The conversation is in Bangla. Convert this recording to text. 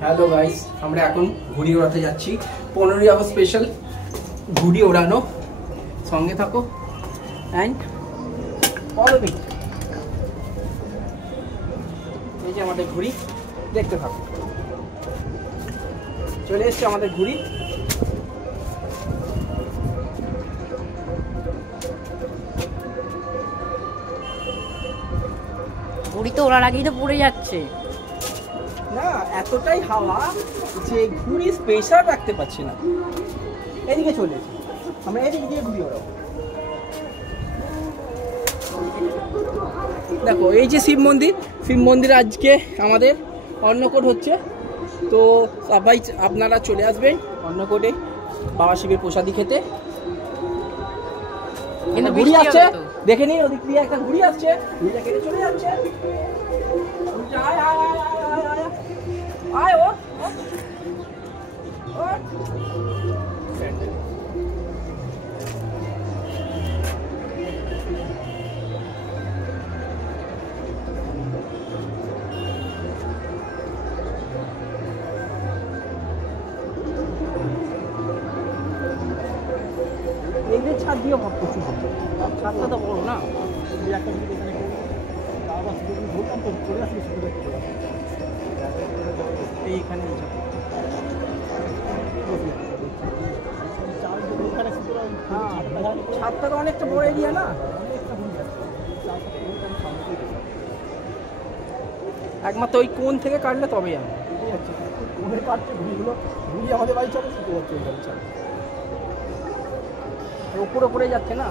হ্যালো গাইস, আমরা এখন ঘুড়ি ওড়াতে যাচ্ছি। 15ই আগস্ট স্পেশাল ঘুড়ি ওড়ানো। সঙ্গে থাকো অ্যান্ড ফলো মি। এই যে আমাদের ঘুড়ি, দেখতে থাকো। চলে এসছে আমাদের ঘুড়ি। ঘুড়ি তো ওড়ার আগেই তো পড়ে যাচ্ছে না, এতটাই হাওয়া যে ঘুড়ি স্পেশাল রাখতে পারছি না। এদিকে চলে এসেছি আমরা, এদিকে দিয়ে ঘুড়ি ওড়াবো। দেখো এই যে শিব মন্দির আজকে আমাদের অন্নকূট হচ্ছে। তো সবাই আপনারা চলে আসবেন অন্নকূটে বাবা শিবের প্রসাদি খেতে। কিন্তু ঘুড়ি আসছে, দেখে নিন ওদিক দিয়ে একটা ঘুড়ি আসছে, ঘুড়িটা কেটে চলে যাচ্ছে। আয় আয় আয় আয় আয় আয় ও এই যে ছাদ দিয়ে প্রচুর ছাদটা তো বড় না। এইখানে ছাদটা তো অনেকটা বড় এরিয়া না। একমাত্র ওই কোণ থেকে কাটলে তবে আমি আমাদের বাড়ি চলে উপরে পড়ে যাচ্ছে না।